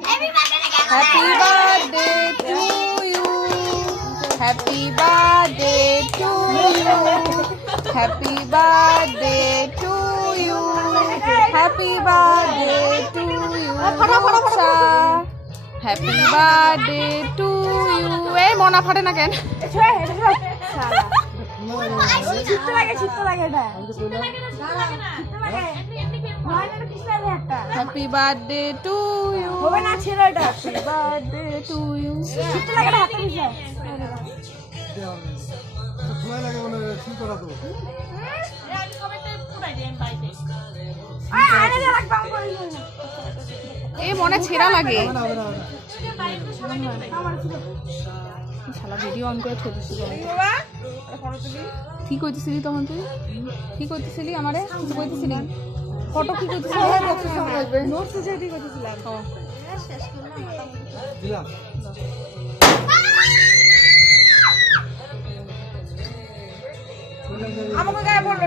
Happy birthday to you, happy birthday to you, happy birthday to you, happy birthday to you, happy birthday to you. এই মনা ফাটে না কেন? Happy birthday to you, happy birthday to you. এই মনে ছেঁড়া লাগে। শালা ভিডিও অন করে ঠেকেছিল। কি করতেছিলি তখন তুই? কি করতেছিলি আমারে? কিছু করতেছিলি? ফটো কি করতেছিলি? নোটস যেটি করতেছিলাম। আমাকে গায়ে পড়লো।